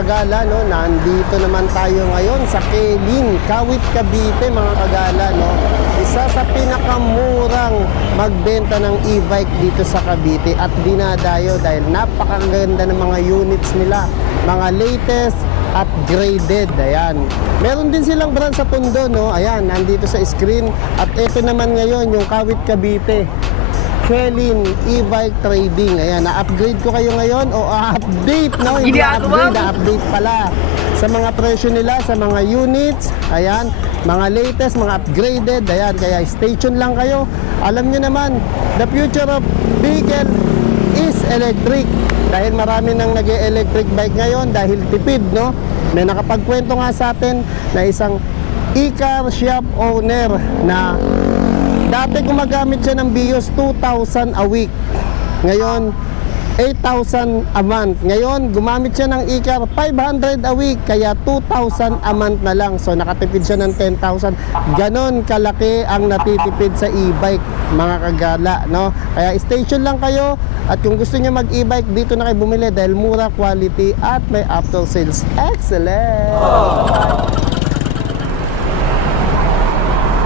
kagala, no? Nandito naman tayo ngayon sa Kelin, Kawit, Cavite, mga kagala, no? Isa sa pinakamurang magbenta ng e-bike dito sa Cavite at dinadayo dahil napakaganda ng mga units nila, mga latest at graded. Ayan, meron din silang brand sa Tondo, no? Ayan, nandito sa screen. At ito naman ngayon yung Kawit, Cavite, Kelin e-bike trading. Ayan, na-upgrade ko kayo ngayon o update, no? Hindi upgrade, na-update pala sa mga presyo nila, sa mga units. Ayan, mga latest, mga upgraded. Ayan, kaya stay tuned lang kayo. Alam nyo naman, the future of vehicle is electric. Dahil marami nang nag-electric bike ngayon dahil tipid, no? May nakapagkwento nga sa atin na isang e-car shop owner na dati gumagamit siya ng BIOS 2,000 a week. Ngayon, 8,000 a month. Ngayon, gumamit siya ng e-car 500 a week. Kaya 2,000 a month na lang. So, nakatipid siya ng 10,000. Ganon kalaki ang natitipid sa e-bike, mga kagala, no? Kaya station lang kayo. At kung gusto niyo mag-e-bike, dito na kayo bumili dahil mura, quality, at may after sales. Excellent!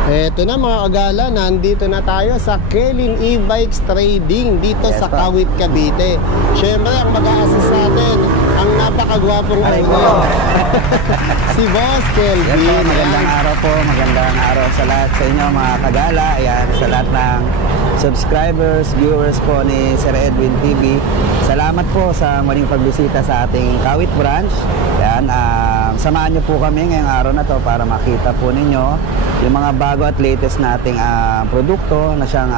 Eto na mga kagala, nandito na tayo sa Kelin e-bikes trading dito sa Kawit, Cavite. Siyempre, ang mag-a-assist natin, ang napakagwapong owner, si Boss Kelvin. Yes po, magandang araw po, magandang araw sa lahat sa inyo mga kagala. Ayan, sa lahat ng subscribers, viewers po ni Sir Edwin TV. Salamat po sa muling pagbisita sa ating Kawit branch. Ayan, samahan niyo po kami ngayong araw na to para makita po ninyo yung mga bago at latest nating produkto na siyang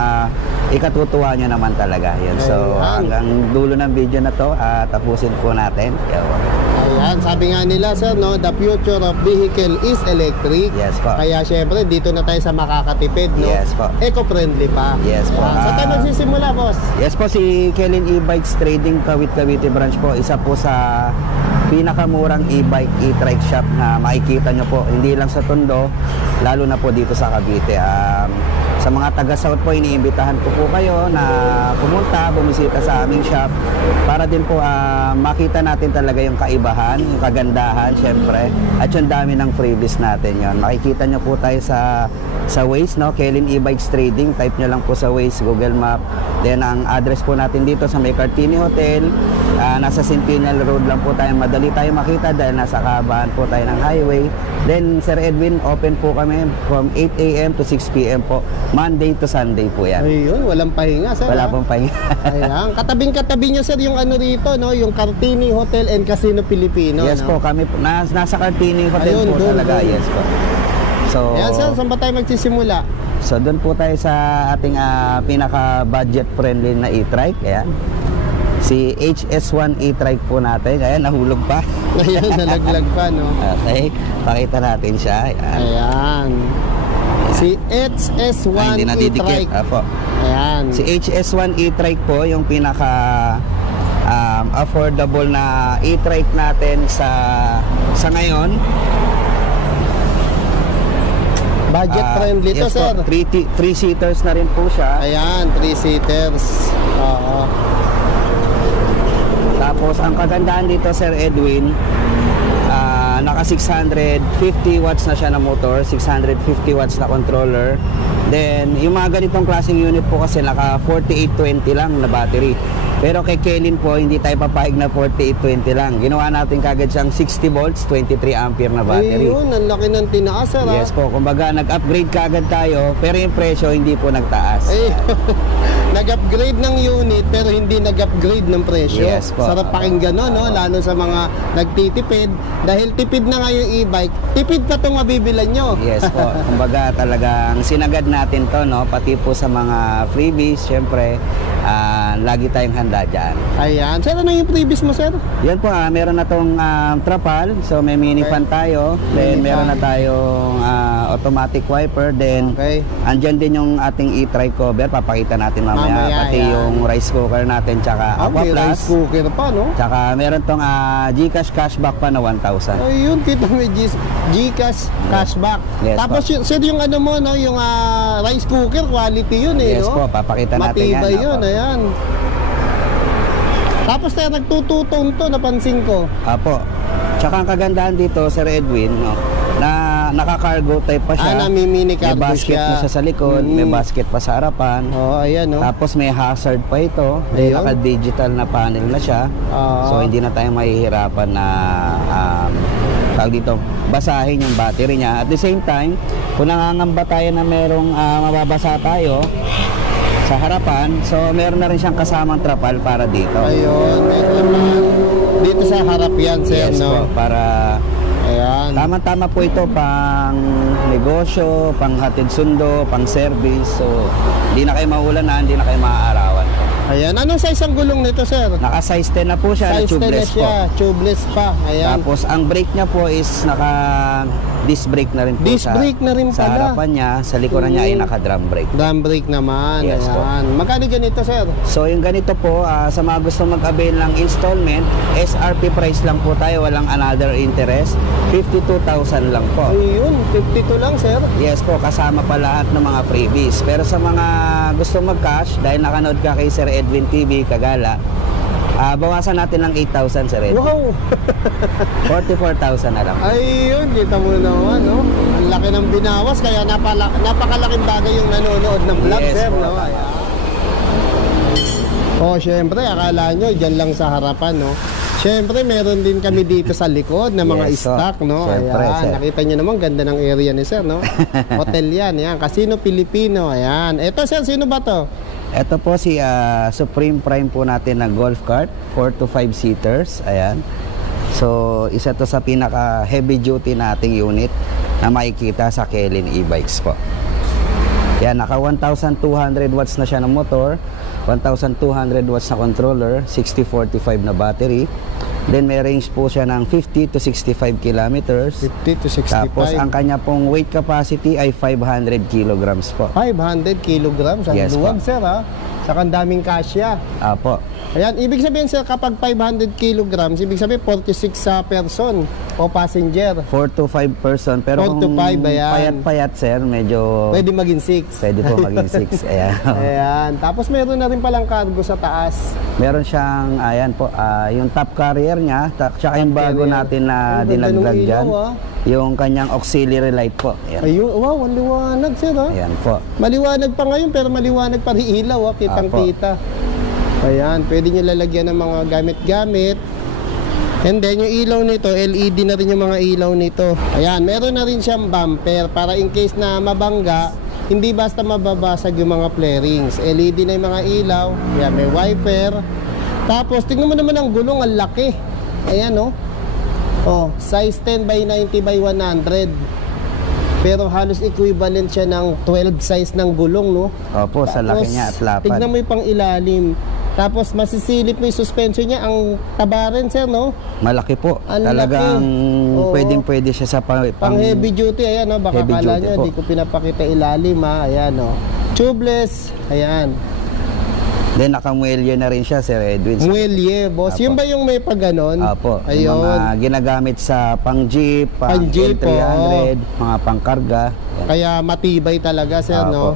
ikatutuwa nyo naman talaga. Yan. So, hanggang dulo ng video na to, tapusin po natin. Ayan, sabi nga nila, sir, no, the future of vehicle is electric. Yes po. Kaya syempre, dito na tayo sa makakatipid, no? Yes po. Eco-friendly pa. Yes po. Saan tayo magsisimula, boss? Yes po, si Kelin e-bikes trading Kawit, Cavite branch po, isa po sa pinakamurang e-bike, e-trike shop na makikita nyo po, hindi lang sa Tondo, lalo na po dito sa Cavite. Sa mga taga-South po, iniimbitahan ko po kayo na pumunta, bumisita sa aming shop para din po makita natin talaga yung kaibahan, yung kagandahan, syempre, at yung dami ng freebies natin yon. Makikita nyo po tayo sa Waze, no? Kelin e-bikes trading, type nyo lang po sa Waze, Google Map. Then ang address po natin dito sa may Cartini Hotel, nasa Centennial Road lang po tayo, madali tayo makita dahil nasa kahabaan po tayo ng highway. Then Sir Edwin, open po kami from 8 AM to 6 PM po, Monday to Sunday po yan. Ayun, walang pahinga, sir. Wala pong pahinga. Ayan, katabing-katabi nyo, sir, yung ano rito, no? Yung Cartini Hotel and Casino Filipino. Yes, no? Po, kami po, nasa Cartini Hotel. Ayun, po talaga. Doon. Yes po. So, ayan, sir, saan ba tayo magsisimula? So doon po tayo sa ating pinaka-budget friendly na e-trike. Ayan. Si HS1 e-trike po natin. Ayan, nahulog pa. Ayan, nalaglag pa, no? Okay, pakita natin siya. Ayan. Ayan. Si HS1 e-trike. Apo. Ayan. Ayan. Si HS1 e-trike po, yung pinaka affordable na e-trike natin sa ngayon. Budget friendly to, Yes sir. po, 3-seaters na rin po siya. Ayan, 3-seaters. Oo. Tapos ang kagandahan dito, Sir Edwin, naka 650 watts na siya na motor, 650 watts na controller. Then, yung mga ganitong klaseng unit po kasi naka 4820 lang na battery. Pero kay Kelin po, hindi tayo papayag na 4820 lang. Ginawa natin kagad siyang 60 volts, 23 ampere na battery. Ayun, ang laki ng tinaas, sir. Yes po, kumbaga nag-upgrade kagad tayo, pero yung presyo hindi po nagtaas. Nag-upgrade ng unit pero hindi nag-upgrade ng presyo. Yes po. Sarap pakinggan, no? Lalo sa mga nagtitipid. Dahil tipid na nga yung e-bike, tipid pa itong mabibilan nyo. Yes po, kumbaga talagang sinagad natin to, no? Pati po sa mga freebies, syempre, lagi tayong handa dyan. Ayan. Sir, ano yung previous mo, sir? Yan po, meron na tong trapal, so may mini fan tayo, then Mini meron fan. na tayong automatic wiper, then Okay. andyan din yung ating e-trike cover, papakita natin mamaya, pati yan. yung rice cooker natin, tsaka Aqua May Plus, rice cooker pa, no? tsaka meron tong Gcash cashback pa na 1,000. Ayun, kita mo yung Gcash cashback. Yes, Tapos, sir, yung ano mo, no? Yung rice cooker, quality yun, eh, Yes no? po, papakita natin yan. Matibay yun, Apo. ayan. Tapos tayo nagtututong to, napansin ko. Apo. Tsaka ang kagandahan dito, Sir Edwin, no, na naka-cargo type pa siya. Namimini May cargo basket siya. na siya sa likod, may basket pa sa harapan. Oh, ayan, no? Tapos may hazard pa ito. May Ayun. naka-digital na panel na siya. Oo. So hindi na tayo mahihirapan na tawag dito, basahin yung battery niya. At the same time, kung nangangamba tayo na merong mababasa tayo sa harapan, so meron na rin siyang kasamang trapal para dito. Ayun, meron naman. Dito sa harap yan, sir, Yes no? po, para Ayan. tama-tama po ito pang negosyo, pang hatid sundo, pang service. So, hindi na kayo maulanan, hindi na kayo maaarawan. Ayan. Anong size ang gulong nito, sir? Naka-size 10 na po siya, Size 10 na tubeless po. siya. Tubeless pa. Ayan. Tapos, ang brake niya po is naka-disc brake na rin po. Disc brake na rin Sa pala. harapan niya, sa likuran niya ay naka-drum brake. Drum brake naman. Yes, po. Ayan. Magkano ganito, sir? So, yung ganito po, sa mga gusto mag-avail ng installment, SRP price lang po tayo, walang another interest. 52,000 lang po. Ayun, 52 lang, sir. Yes po, kasama pa lahat ng mga freebies. Pero sa mga gusto mag-cash, dahil nakanood ka kay Sir Edwin TV, Kagala, bawasan natin ng 8,000, Sir Edwin. Wow! 44,000 na lang. Ayun, kita mo naman, no? Ang laki ng binawas, kaya napakalaking bagay yung nanonood ng vlog, Yes, sir, po. no? Ayan. Oh, syempre, akala nyo, dyan lang sa harapan, no? Syempre, meron din kami dito sa likod na mga Yes, stock, no? syempre, Ayan, sir. nakita nyo naman, ganda ng area ni sir, no? Hotel yan, yan. Casino Filipino, ayan. Eto, sir, sino ba to? Ito po si Supreme Prime po natin na golf cart, 4 to 5 seaters. Ayan. So, isa to sa pinaka heavy duty nating unit na makikita sa Kelin e-bikes po. Yan, naka 1,200 watts na siya ng motor, 1,200 watts na controller, 6045 na battery. Then may range po siya ng 50 to 65 kilometers. 50 to 65. Tapos ang kanya pong weight capacity ay 500 kilograms po. 500 kilograms. Ang Yes, luwag, po. sir, ha? Saka ang daming kasya. Apo. Ayan, ibig sabihin, sir, kapag 500 kilograms, ibig sabihin 46 sa person o passenger. 4 to 5 person. Pero 4 to kung 5, ayan. payat-payat, sir, medyo Pwede maging 6. pwede po maging 6. Ayan. Ayan. Tapos meron na rin palang cargo sa taas. Meron siyang, ayan po, yung top carrier niya, tsaka yung bago carrier. natin na Ang ganda ng dinagdag ilaw, dyan. ah. Yung kanyang auxiliary light po. Ayan. Ayun, wow, ang liwanag, sir, ha? Ayan po. Maliwanag pa ngayon, pero maliwanag pa rin ilaw, ha? Kitang-kita. Ayan, pwede nyo lalagyan ng mga gamit-gamit. And then, yung ilaw nito, LED na rin yung mga ilaw nito. Ayan, meron na rin siyang bumper para in case na mabangga, hindi basta mababasag yung mga flarings. LED na yung mga ilaw. Ayan, may wiper. Tapos, tingnan mo naman ang gulong, ang laki. Ayan, no? Oh, size 10 by 90 by 100. Pero halos equivalent siya ng 12 size ng gulong, no? Opo, sa laki Tapos, niya at lapad. tignan mo yung pang ilalim. Tapos masisilip mo yung suspension niya. Ang taba rin, sir, no? Malaki po. Ang Talagang laki. Oo. pwedeng-pwede siya sa Pang heavy duty, ayan, no? Baka heavy kala duty nyo, po. hindi ko pinapakita ilalim, ha? Ayan, no? Tubeless, ayan. Then nakamuelye na rin siya, Sir Edwin. Muelye, boss. Apo. Yun ba yung may paganon? Apo. Ayun. Yung mga ginagamit sa pang-jeep, Pang-jeep, L300, mga pangkarga. Yan. Kaya matibay talaga, sir, Apo. no?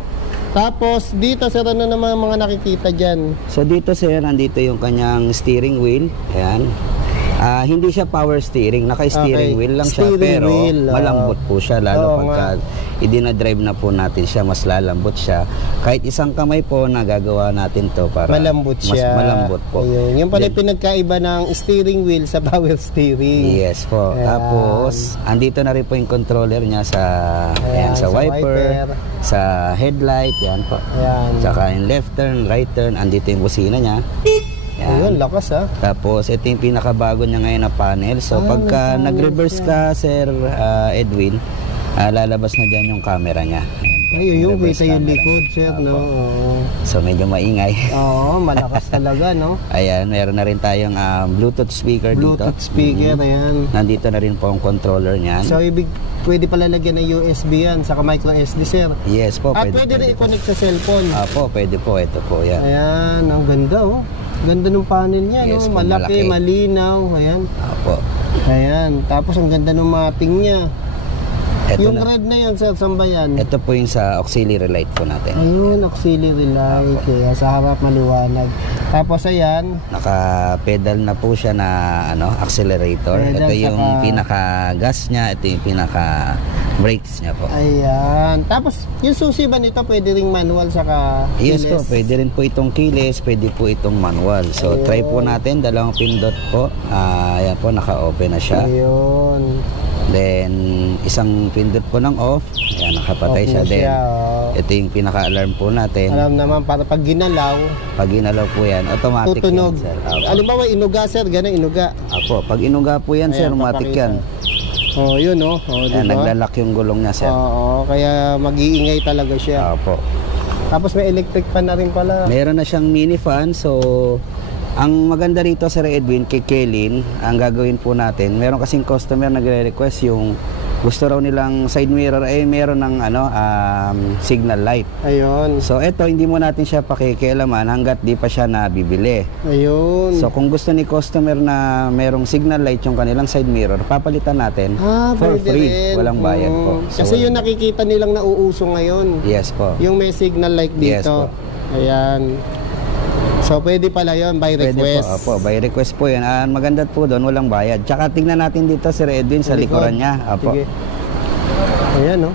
Tapos, dito, sir, ano naman ang mga nakikita dyan? So dito, Sir, nandito yung kanyang steering wheel. Ayan. Hindi siya power steering, naka-steering Okay. wheel lang siya, Steering pero wheel, malambot po siya, lalo Oo pagka idinadrive na po natin siya, mas lalambot siya. Kahit isang kamay po, nagagawa natin to para Malambot siya. mas malambot po. Ayun. Yung pala Then- pinagkaiba ng steering wheel sa power steering. Yes po. Ayan. Tapos, andito na rin po yung controller niya sa, ayan, sa wiper, sa headlight, yan po. Ayan. Tsaka yung left turn, right turn, andito yung busina niya. Yan. Ayun, lakas, ha? Tapos, ito yung pinakabago niya ngayon na panel. So, pagka may panel nag-reverse ka, Sir Edwin, lalabas na dyan yung camera niya. Ayan po, Ay, yung reverse kita yung camera likod, niya. sir, Opo. no? Oo. So, medyo maingay. Oo, malakas talaga, no? Ayan, meron na rin tayong Bluetooth speaker dito. Bluetooth speaker, ayan. Nandito na rin po ang controller niyan. So, pwede pala lagyan ng USB yan, saka micro SD, sir. Yes po, Pwede rin po. i-connect sa cellphone. Po, pwede po. Ito po, yan. Ayan, ang ganda, oh. Ganda ng panel niya, Yes, no? po, Malaki, malaki. malinaw, ayan. Po. Ayan, tapos ang ganda ng mapping niya. Ito Yung na. red na yun, sir, saan ba yan? Ito po yung sa auxiliary light po natin. Ayun, auxiliary light, kaya sa harap maliwanag. Tapos ayan, Naka-pedal na po siya na accelerator. Pedal, Ito yung saka- pinaka-gas niya, ito yung pinaka-brakes niya po. ayan. Tapos, yung susi ba nito pwede ring manual saka Yes po, keyless? pwede rin po itong keyless, pwede po itong manual. So, Ayun. try po natin, dalawang pindot po. Ayan po, naka-open na siya. Ayun. Then, isang pindot po ng off. Ayan, nakapatay Off siya. na Then, siya, oh. ito yung pinaka-alarm po natin. Alam naman, para pag ginalaw, Pag inalaw po yan, automatic tutunog. yan, sir. Apo. Alimbawa, inuga, sir, gano'n, inuga. Apo, pag inuga po yan, sir, Ayan, automatic papakita. yan. Oh, yun, oh. Oh, Ayan, diba? naglalak yung gulong niya, sir. Oo, kaya mag-iingay talaga siya. Apo. Tapos may electric fan na rin pala. Meron na siyang mini fan, so ang maganda rito, Sir Edwin, kay Kelin, ang gagawin po natin, meron kasing customer nagre-request yung gusto raw nilang side mirror ay meron ng signal light. Ayun. So ito hindi mo natin siya pakikialaman hangga't di pa siya nabibili. Ayun. So kung gusto ni customer na merong signal light yung kanilang side mirror, papalitan natin for pwede free, rin. walang bayad po. So, Kasi yung nakikita nilang nauuso ngayon, yes po. yung may signal like Yes dito. po. Ayan. So pwede pala yon by Pwede request. po, by request po yan. Ang maganda po doon, walang bayad. Tsaka tingnan natin dito, Sir Edwin, sa Likod. likuran niya. Apo. Sige. Ayan, no?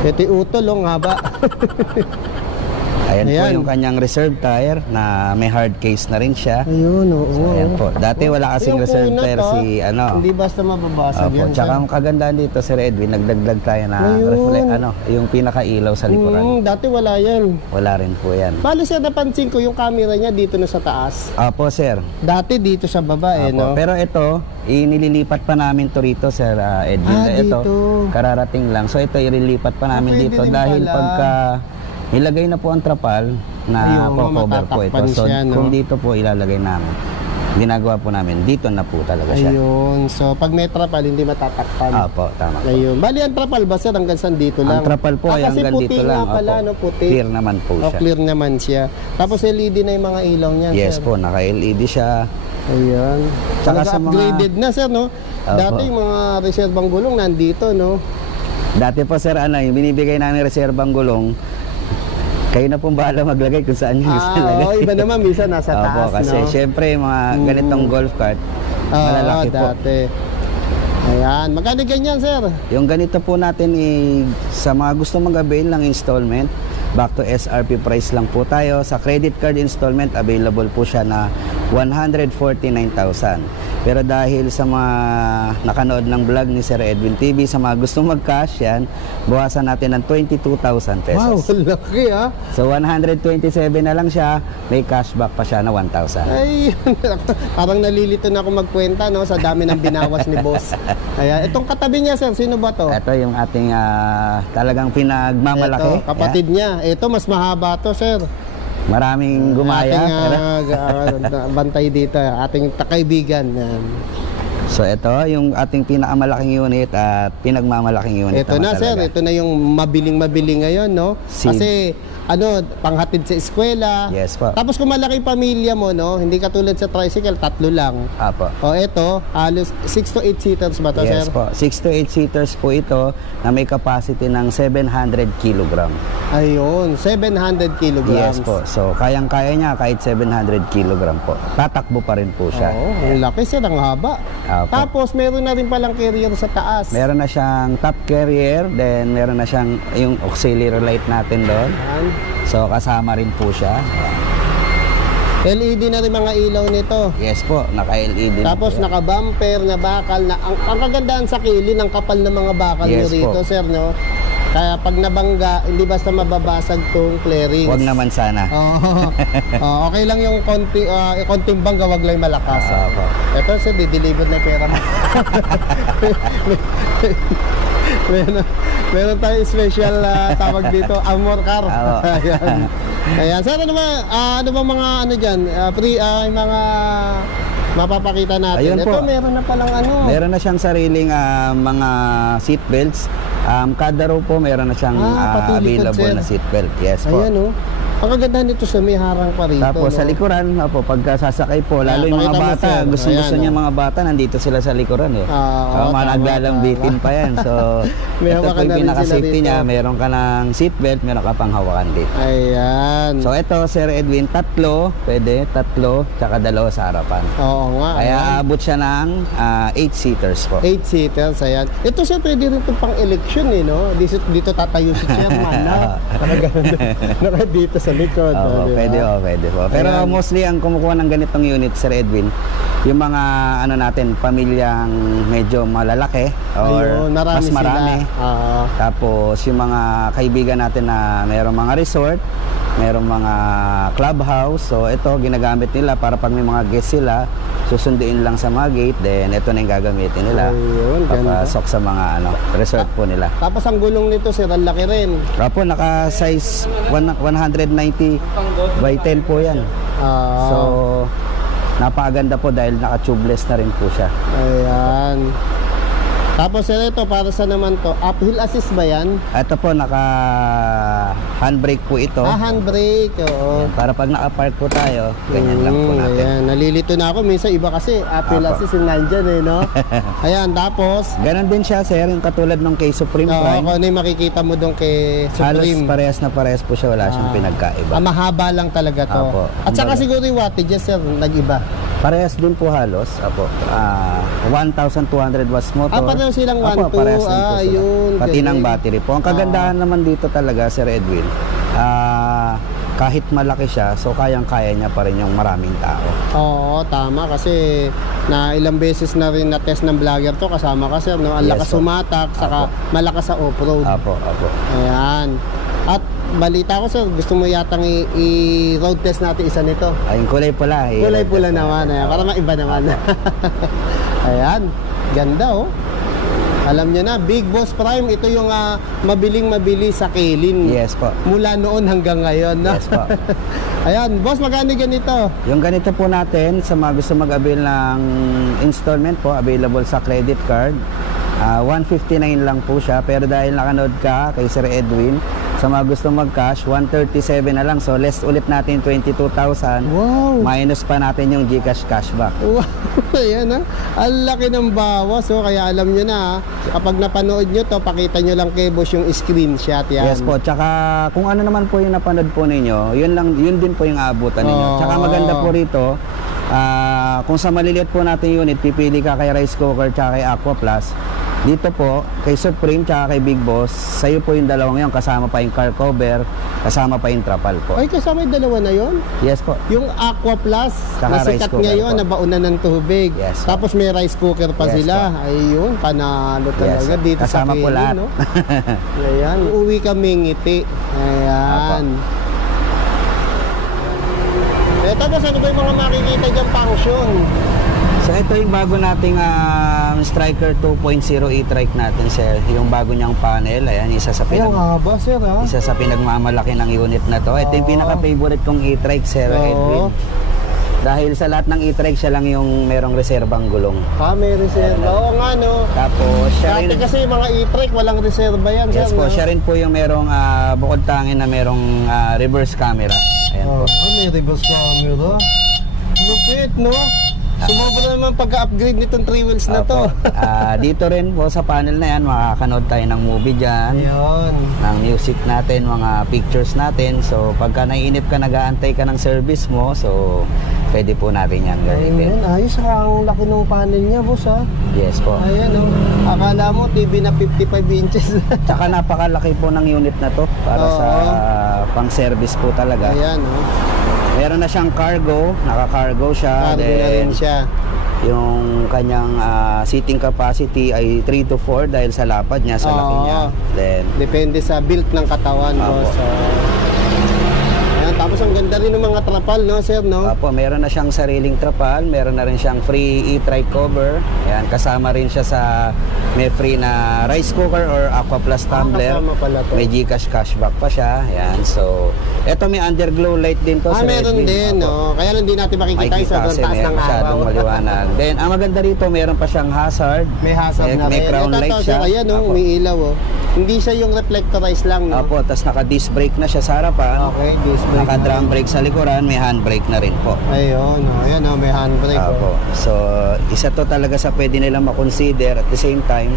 Ito yung utol, oh, ang haba. Ayan po Ayan. yung kanyang reserve tire na may hard case na rin siya. Ayun, oo. So, ayan po. Dati wala kasing Yung reserve punot, tire ah. si Hindi basta mababasag Opo. yan. Tsaka sir. ang kagandaan dito, Sir Edwin, nagdagdag tayo na Ayun. yung pinakailaw sa likuran. Dati wala yan. Wala rin po yan. Bali, sir, napansin ko yung camera niya dito na sa taas. Opo, sir. Dati dito sa baba, eh, Opo. no? Pero ito, inililipat pa namin to rito, Sir Edwin. Ito, dito. kararating lang. So ito, ililipat pa namin Pwede dito din dahil pala. pagka nilagay na po ang trapal na Ayun, cover po ito. matatakpan So siya, no? kung dito po ilalagay namin, ginagawa po namin, dito na po talaga siya. Ayun. So, pag may trapal, hindi matatakpan. Opo, tama po. Ayun. Bali, ang trapal ba, sir, hanggang saan dito lang? Ang trapal po ay kasi hanggang puti dito lang. nga pala, Opo. no? Puti. Clear naman po Oh, siya. clear naman siya. Tapos LED na yung mga ilaw niyan, Yes sir. po, naka-LED siya. Ayan. Tsaka Talaga sa mga- upgraded na, sir, no? Dati yung mga reserbang gulong nandito, no? Dati po, Sir, yung binibigay namin reserbang gulong, kayo na pong bahala maglagay kung saan nyo gusto lagay. Iba naman, minsan nasa Opo, taas, kasi no? syempre mga ganitong golf cart, malalaki po. dati. Ayan. Magkano ganyan, sir? Yung ganito po natin sa mga gusto mag-avail ng installment, back to SRP price lang po tayo. Sa credit card installment, available po siya na 149,000. Pero dahil sa mga nakanood ng vlog ni Sir Edwin TV, sa mga gustong mag-cash yan, bawasan natin ng 22,000 Wow, pesos. laki, ha? So 127 na lang siya, may cashback pa siya na 1,000. Ay, parang nalilito na ako magkwenta, no? Sa dami ng binawas ni boss. Ayan. Itong katabi niya, sir, sino ba to? Ito yung ating talagang pinagmamalaki. Ito, kapatid niya. Ito, mas mahaba to, sir. Maraming gumaya. Ating bantay dito, ating kaibigan. Yan. So ito yung ating pinakamalaking unit at pinagmamalaking unit. Ito na, naman sir. talaga. Ito na yung mabiling-mabiling ngayon, no? Sid. Kasi panghatid sa eskwela. Yes po. Tapos kung malaki pamilya mo, no, hindi katulad sa tricycle, 3 lang. Apo. O eto, halos 6 to 8 seaters ba to, Yes sir? po. 6 to 8 seaters po ito na may capacity ng 700 kilogram. Ayun, 700 kilograms. Yes po. So, kayang-kaya niya kahit 700 kilogram po. Tatakbo pa rin po siya. Oo, ang laki, sir, ang haba. Apo. Tapos, meron na rin palang carrier sa taas. Meron na siyang top carrier, then meron na siyang yung auxiliary light natin doon. Yan. So, kasama rin po siya. LED na rin mga ilaw nito. Yes po, naka-LED. Tapos naka-bumper na bakal na ang kagandahan sa kilin, ang kapal ng mga bakal mo Yes rito, po. sir, no? Kaya pag nabangga, hindi basta mababasag tong clearance. Huwag naman sana. Oo. Okay lang yung konting bangga, wag lang malakas. Opo. Ito, sir, di-deliver na pera mo. meron tayong special tawag dito, Amor Car. Ayan. Ayan. Sir, ano ba mga dyan? Mga mapapakita natin. Ayun Ito, po. meron na palang Meron na siyang sariling mga seat belts. Kada row po meron na siyang pati likod, available sir. na seat belt. Yes po. Ayan, ang kagandahan nito sa may harang pa rito. Tapos sa likuran, pagka sasakay po, lalo yung mga pakita mo, bata, sir. gusto Ayan, niya mga bata, nandito sila sa likuran eh. Oo, Mga tama, naglalambitin pa yan. So, May ito po hawakan na yung rin pinaka-safety sila niya, dito. meron ka ng seat belt, meron ka pang hawakan dito. Ayan. So ito, Sir Edwin, pwede, tsaka 2 sa harapan. Oo nga. Kaya ayan. abot siya ng 8 seaters po. 8 seaters, ayan. Ito siya pwede rin itong pang-election no? Dito tatayo si chairman, na. Naka dito sa likod. Oo, pwede po. Pero Ayan. mostly ang kumukuha ng ganitong unit, Sir Edwin, yung mga pamilyang medyo malalaki or Ayun, mas marami. Sila. Tapos yung mga kaibigan natin na mayroong mga resort, mayroong mga clubhouse. So ito ginagamit nila para pag may mga guests sila, susunduin lang sa mga gate, then ito na yung gagamitin nila. Ayun, ganda. Papasok sa mga resort po nila. Tapos ang gulong nito, sir, ang laki rin. Opo, naka-size 190 by 10 po yan. So, napakaganda po dahil naka-tubeless na rin po siya. Ayan. Tapos ito, para sa naman to, uphill assist ba yan? Ito po, naka-handbrake po ito. Handbrake, oo. Para pag naka-park po tayo, ganyan lang po natin. Ayan, nalilito na ako. Minsan iba kasi, uphill Apo. assist yung nandyan no? Ayan, tapos, Ganon din siya, sir, yung katulad ng kay Supreme Prime. kung ano yung makikita mo doon kay Halos Supreme. parehas na parehas po siya, wala siyang pinagkaiba. Mahaba lang talaga to. Apo. At saka Kumbaga. siguro yung wattage, sir, nag-iba. Parehas din po halos. Apo. 1,200 watts motor. pareho silang 1,200. Apo, parehas din po sila. Ayun. Pati ng galing. battery po. Ang kagandahan naman dito talaga, Sir Edwin, kahit malaki siya, so kayang-kaya niya pa rin yung maraming tao. Oo, tama. Kasi na ilang beses na rin na-test ng vlogger to. Kasama ka, sir, no? Ang Yes, lakas po. sumatak, saka malakas sa off-road. Apo. Ayan. At balita ko, sir, gusto mo yatang i-road test natin isa nito. Ay, yung kulay pula. Kulay pula naman. Ayan, para maiba naman. Ayan. Ganda, Alam nyo na, Big Boss Prime, ito yung mabiling-mabili sa Kaylin. Yes po. Mula noon hanggang ngayon. No? Yes po. Ayan, boss, magkano ganito? Yung ganito po natin, sa mga gusto mag-avail ng installment po, available sa credit card. 159 lang po siya, pero dahil nakanood ka kay Sir Edwin, sa mga gusto mag-cash, 137 na lang. So less ulit natin 22,000. Wow! Minus pa natin yung GCash cashback. Wow! Ayan Ang laki ng bawas. Kaya alam nyo na kapag napanood nyo to, pakita nyo lang kay boss yung screenshot yan. Yes po. Tsaka kung ano naman po yung napanood po ninyo, yun din po yung aabutan ninyo. Tsaka maganda po rito, kung sa maliliit po natin unit, pipili ka kay Rice Cooker tsaka kay Aqua Plus. Dito po, kay Supreme tsaka kay Big Boss, sa'yo po yung dalawang yun, kasama pa yung car cover, kasama pa yung trapal po. Ay, kasama yung dalawa na yon. Yes po. Yung Aqua Plus, Tsaka rice nasikat cooker ngayon, po. nabaunan ng tubig. Yes, Tapos may rice cooker pa Yes, sila. Ayun, panalo talaga Yes, dito kasama sa po Kaylin, lahat. no? Ayan, uwi kami ngiti. Ayan. Tapos ano ba yung mga makikita dyan function? So ito yung bago nating Striker 2.0 e-trike natin, sir. Yung bago niyang panel, ayan, isa sa sir, pinagmamalaki ng unit na to. Ito yung pinaka-favorite kong e-trike, Sir Edwin. Dahil sa lahat ng e-trike, siya lang yung merong reserbang gulong. May reserva. Oo nga, no? Tapos siya Dati rin, kasi yung mga e-trike, walang reserva yan, yes sir, po, no? siya rin po yung merong bukod tangin na merong reverse camera. Ayan po. May reverse camera. Lupit, no? Sumobra naman pagka-upgrade nitong 3 wheels na to. Opo. Dito rin po sa panel na yan, makakanood tayo ng movie dyan, Ayun. ng music natin, mga pictures natin. So pagka naiinip ka, nag-aantay ka ng service mo, so pwede po natin yan gamitin. Ayun, ayos. Ang laki ng panel niya, boss, ha? Yes po. Ayan, no? Akala mo, TV na 55 inches. Tsaka napakalaki po ng unit na to para Oo. sa pang-service po talaga. Ayan, no? Meron na siyang cargo, naka-cargo siya. Cargo na rin siya. Yung kanyang seating capacity ay 3 to 4 dahil sa lapad niya, sa laki Oo. niya. Then, Depende sa build ng katawan, Opo. boss. Ayan, tapos ang ganda rin ng mga trapal, no, sir, no? Apo, meron na siyang sariling trapal, meron na rin siyang free e-trike cover. Ayan, kasama rin siya sa may free na rice cooker or aqua plus tumbler. Kasama pala to. May GCash cashback pa siya. Ayan, so eto may underglow light din to. Sir Meron Edwin. din, Opo. no? Kaya lang di natin makikita yung sa kasi taas may ng masyadong araw. maliwanag. Then, ang maganda rito, meron pa siyang hazard. May hazard na May rin. crown Ito, light sir, siya. ayan, no? Opo. May ilaw, oh. Hindi siya yung reflectorized lang, no? Apo, tapos naka-disc brake na siya sa harapan. Okay, disc brake. Naka-drum brake sa likuran, may handbrake na rin po. Ayun, oh. Ayan, oh, may handbrake, Apo. oh. So, isa to talaga sa pwede nilang makonsider at the same time,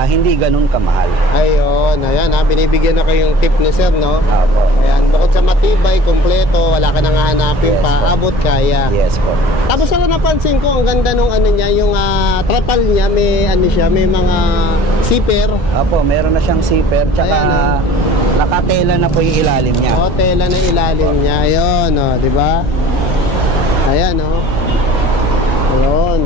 hindi ganun kamahal. Ayun, ayan, ha? Binibigyan na kayong tip ni sir, no? Apo. Ayan, bukod sa matibay, kompleto, wala ka nang hahanapin Yes, pa, po. abot kaya. Yes po. Tapos ano napansin ko, ang ganda nung ano niya, yung trapal niya, may ano siya, may mga zipper. Apo, meron na siyang zipper, tsaka Ayan, nakatela na po yung ilalim niya. O, tela na ilalim niya. Ayun, o, di ba? Ayan, o. Ayun.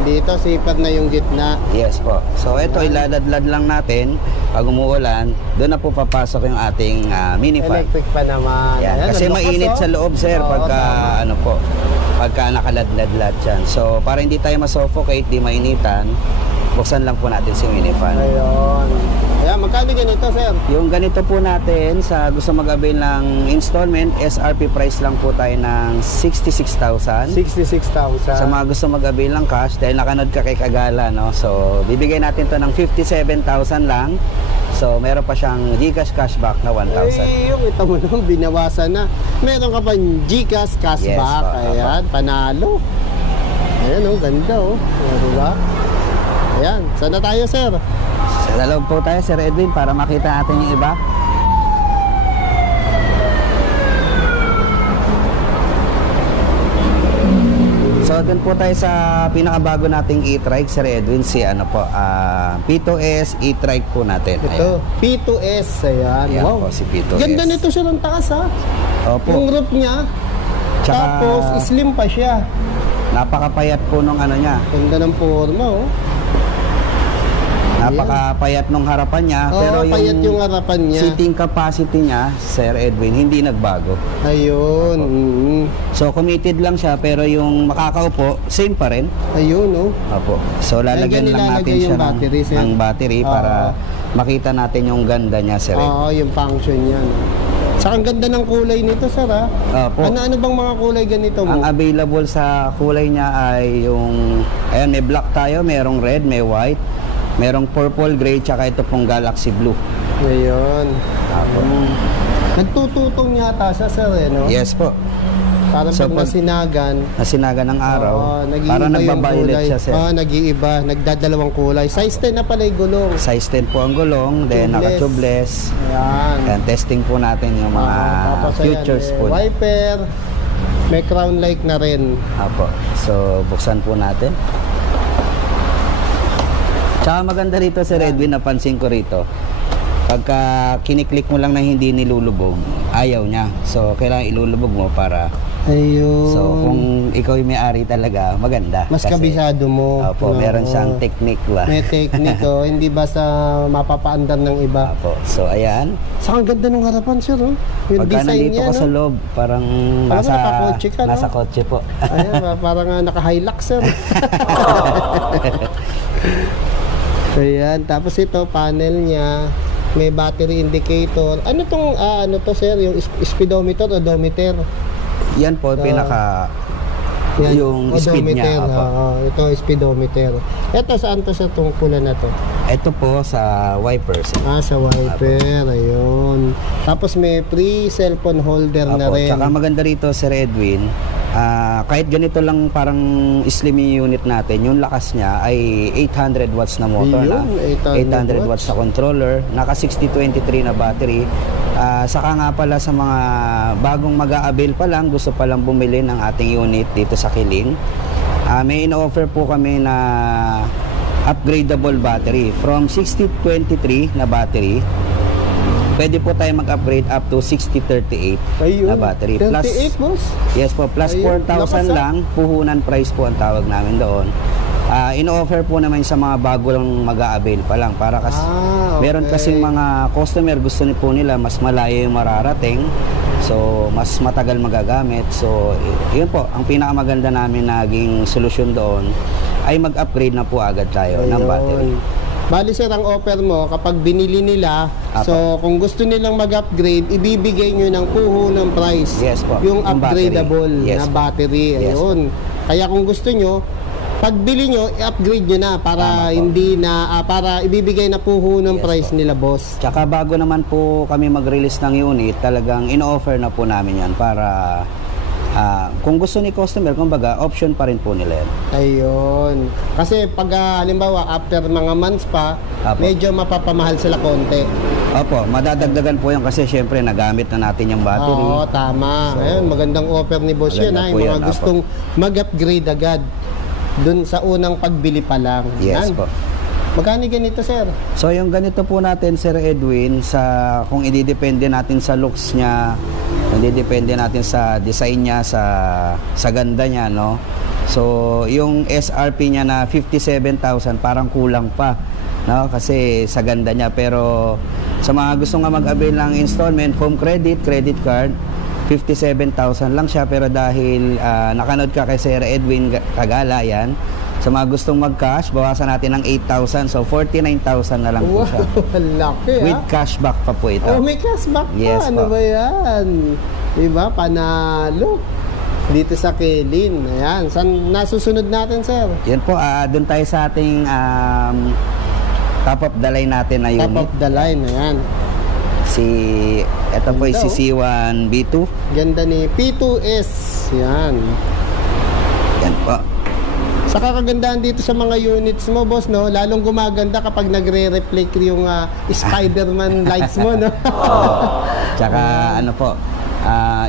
Dito, sipad na yung gitna. Yes po. So ito, iladadlad lang natin. Pag umuulan, doon na po papasok yung ating mini fan. Electric pa naman. Yan. Ayan, Kasi ang lakas, mainit o. sa loob, sir, Oo, pagka tama. ano po, pagka nakaladlad-lad yan. So para hindi tayo masuffocate, di mainitan, buksan lang po natin si mini fan. Ayun. Ayan, magkano ganito, sir? Yung ganito po natin, sa gusto mag-avail ng installment, SRP price lang po tayo ng 66,000. 66,000. Sa mga gusto mag-avail ng cash, dahil nakanood ka kay Kagala, no? So, bibigay natin to ng 57,000 lang. So, meron pa siyang GCash cashback na 1,000. Yung ito mo naman, binawasan na. Meron ka pa GCash cashback. Yes, pa. Ayan, panalo. Ayan, oh, ganda, oh. Ayan, diba? Ayan, saan na tayo, sir? Sa loob po tayo, Sir Edwin, para makita natin yung iba. So, dun po tayo sa pinakabago nating e-trike, Sir Edwin, si ano po, P2S e-trike po natin. Ito, P2S. Ayan, Ayan wow. po, si P2S. Ganda nito siya ng taas, ha? Opo. Yung roof niya. Tsaka- Tapos, slim pa siya. Napakapayat po nung ano niya. Ganda ng forma, oh. Napakapayat nung harapan niya. Oo, pero payat yung harapan niya. seating capacity niya, Sir Edwin, hindi nagbago. Ayun. So, committed lang siya, pero yung makakaupo, same pa rin. Ayun, oh. Opo. So, lalagyan Ay, lang natin nilalagay siya yung battery, sir. ng battery para makita natin yung ganda niya, Sir Edwin. Oo, yung function niya, no? Saka ang ganda ng kulay nito, sir, ha? Opo. Ano bang mga kulay ganito mo? Ang available sa kulay niya ay yung, ayan, may black tayo, merong red, may white, merong purple, gray, tsaka ito pong galaxy blue. Ayun. Opo. Nagtututong yata siya, sir, eh, no? Yes po. Parang So, pag nasinagan, Nasinaga ng araw, nag-iiba para yung nagbabayulet kulay. siya, sir. Nag-iiba. Nagdadalawang kulay. Size 10 na pala yung gulong. Size 10 po ang gulong, then naka-tubeless. Ayan. And testing po natin yung mga Tapos ayan, futures may po. wiper. May crown light na rin. Apo. So, buksan po natin. Tsaka maganda rito, Sir Edwin, napansin ko rito. Pagka kiniklik mo lang na hindi nilulubog, ayaw niya. So, kailangan ilulubog mo para... Ayun. So, kung ikaw yung may-ari talaga, maganda. Mas Kasi- kabisado mo. Opo, meron Oo. siyang technique ba? May technique, oh. Hindi basta mapapaandar ng iba. Apo. So, ayan. Saka ang ganda ng harapan, sir, oh. Yung Pagka design nandito niya, ka sa no? loob, parang Parang nakakotse ka, no? nasa kotse po. Ayan, parang naka-Hilux, sir. Ayan, tapos ito, panel niya. May battery indicator. Ano tong, ano to, sir? Yung speedometer, odometer? Yan po, pinaka Yan, yung speed niya. odometer, ito speedometer. Ito saan to sa tungkulan na to? Ito po sa wipers. Sa wiper, ayun. Tapos may free cellphone holder na Apo, rin. tsaka maganda rito, Sir Edwin, kahit ganito lang parang slim yung unit natin, yung lakas niya ay 800 watts na motor na. 800 watts na controller, naka 6023 na battery. Saka nga pala sa mga bagong mag-a-avail pa lang, gusto pa lang bumili ng ating unit dito sa Kiling, may in-offer po kami na upgradable battery. From 6023 na battery, pwede po tayo mag-upgrade up to 6038 na battery. 38, boss? Yes po, plus 4,000 lang, puhunan price po ang tawag namin doon. In-offer po naman sa mga bago lang mag-a-avail pa lang para kasi meron kasing mga customer gusto po nila mas malayo yung mararating, so mas matagal magagamit. So yun po ang pinakamaganda namin naging solusyon doon ay mag-upgrade na po agad tayo ng battery. Bali sir, ang offer mo kapag binili nila, so kung gusto nilang mag-upgrade, ibibigay nyo ng puho ng price. Yes po, yung upgradable battery. na battery. Yes, ayun. Kaya kung gusto nyo, pagbili nyo, i-upgrade nyo na para hindi na para ibibigay na puho ng price nila, boss. Tsaka bago naman po kami mag-release ng unit, talagang in-offer na po namin yan para kung gusto ni customer, kumbaga, option pa rin po nila yan. Ayun. Kasi pag halimbawa, after mga months pa, medyo mapapamahal sila konti. Opo, madadagdagan po yan kasi syempre nagamit na natin yung battery. Oo, tama. So, ayun, magandang offer ni boss yan. Yung mga gustong mag-upgrade agad dun sa unang pagbili pa lang. Yes po. Magkano ganito, sir? So yung ganito po natin, Sir Edwin, kung ididepende natin sa looks niya, ididepende natin sa design niya, sa ganda niya, no? So yung SRP niya na 57,000 parang kulang pa, no? Kasi sa ganda niya. Pero sa mga gusto nga mag-avail ng installment, home credit, credit card, 57,000 lang siya. Pero dahil nakanood ka kay Sir Edwin Kagala, yan, sa mga gustong mag-cash, bawasan natin ng 8,000. So, 49,000 na lang po siya. Laki, with cashback pa po ito. May cashback pa. Yes, ano po. ba yan? Diba? Panalo. Dito sa Kilin. Ayan. Saan nasusunod natin, sir? Yan po. Doon tayo sa ating top of the line natin na unit. Top of the line. Ayan. Ito po si C1 B2. Ganda ni P2S. Yan. Yan po. Sa kagandahan dito sa mga units mo, boss, no? Lalong gumaganda kapag nagre-reflect yung Spider-Man lights mo, no? Tsaka ano po,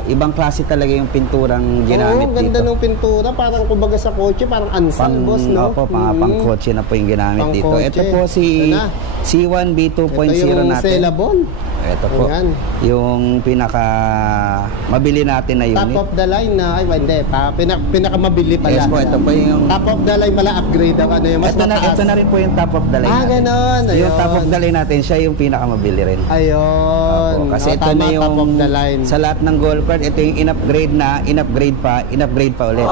ibang klase talaga yung pinturang ginamit dito. Ganda ng pintura. Parang kumbaga sa kotse, parang ansang, boss, no? Opo, pang-kotse na po yung ginamit dito. Ito po si C1 B2.0 natin. Sellable. Ito po. Ayan. Yung pinaka mabili natin na unit. Top of the line na, hindi, pinaka mabili pala. Yes po, ito po yung top of the line pala, upgrade ang ano yung mas mataas. Ito na rin po yung top of the line natin. Ganon. Yung top of the line natin, siya yung pinaka mabili rin. Ayun. Opo, kasi ito na yung top of the line. Sa lahat ng golf cart, ito yung in-upgrade pa ulit.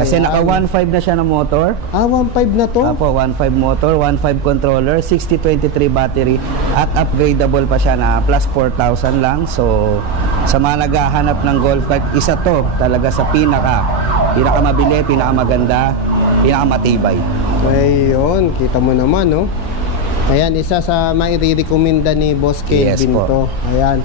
Kasi naka 1.5 na siya ng motor. 1.5 na to? Opo, 1.5 motor, 1.5 controller, 6023 battery, at upgradable pa siya na plus 4,000 lang. So, sa mga naghahanap ng golf cart, isa to talaga sa pinakamabili, pinakamaganda, pinakamatibay. Ayun, kita mo naman, no? Ayan, isa sa maire-recommenda ni Boss Kevin to. Ayan.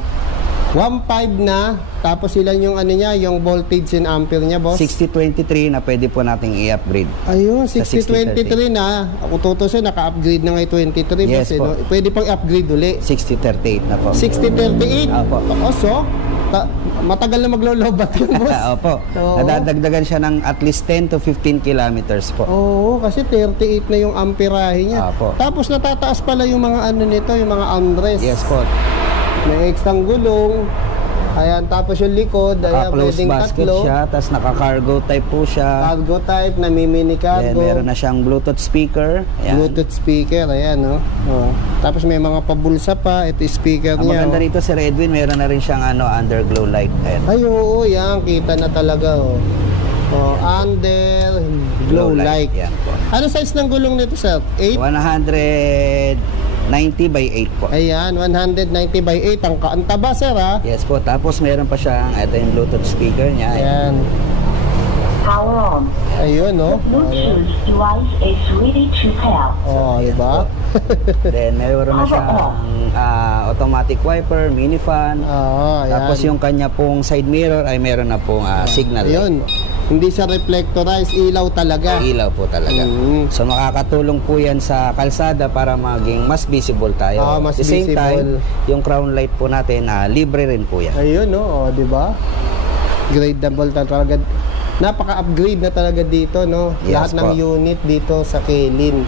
1.5 na, tapos ilan yung ano niya, yung voltage and ampere niya, boss? 6023 na pwede po nating i-upgrade. Ayun, 6023 na. Ako tutusin, naka-upgrade na ngayon 23, yes, boss. No? Pwede pang i-upgrade uli. 6038 na po. 6038? Opo. So, matagal na maglo-lobat yun, boss. Opo. Nadadagdagan siya ng at least 10 to 15 kilometers po. Oo, kasi 38 na yung amperahe niya. Opo. Tapos natataas pala yung mga ano nito, yung mga armrest. Yes po. May ekstrang gulong. Ayan, tapos yung likod, ayan, Close pwedeng basket tatlo. siya, tapos naka-cargo type po siya. Cargo type, na mini cargo. Meron na siyang Bluetooth speaker. Ayan. Bluetooth speaker, ayan, no? Tapos may mga pabulsa pa, ito yung speaker Ang niya. maganda rito, Sir Edwin, meron na rin siyang underglow light. Ayan. Ay, oo, yan, kita na talaga, under glow light. Yan po. Ano size ng gulong nito, sir? 8? 190 by 8 po. Ayan, 190 by 8. Ang taba, sir, ha? Yes po. Tapos meron pa siyang, ito yung Bluetooth speaker niya. Ayan. power on. Ayun, no? The Bluetooth device is ready to pair. Oh, di ba? Then meron na siyang automatic wiper, mini fan. Ayan. Tapos yung kanya pong side mirror ay meron na pong signal light. Ayun. Hindi siya reflectorized, ilaw talaga. Ilaw po talaga. So makakatulong po yan sa kalsada para maging mas visible tayo. Mas At the same visible. time, yung crown light po natin, libre rin po yan. Ayun, no? O, di ba? Gradable talaga. Napaka-upgrade na talaga dito, no? Yes, Lahat ng po. unit dito sa Kaylin.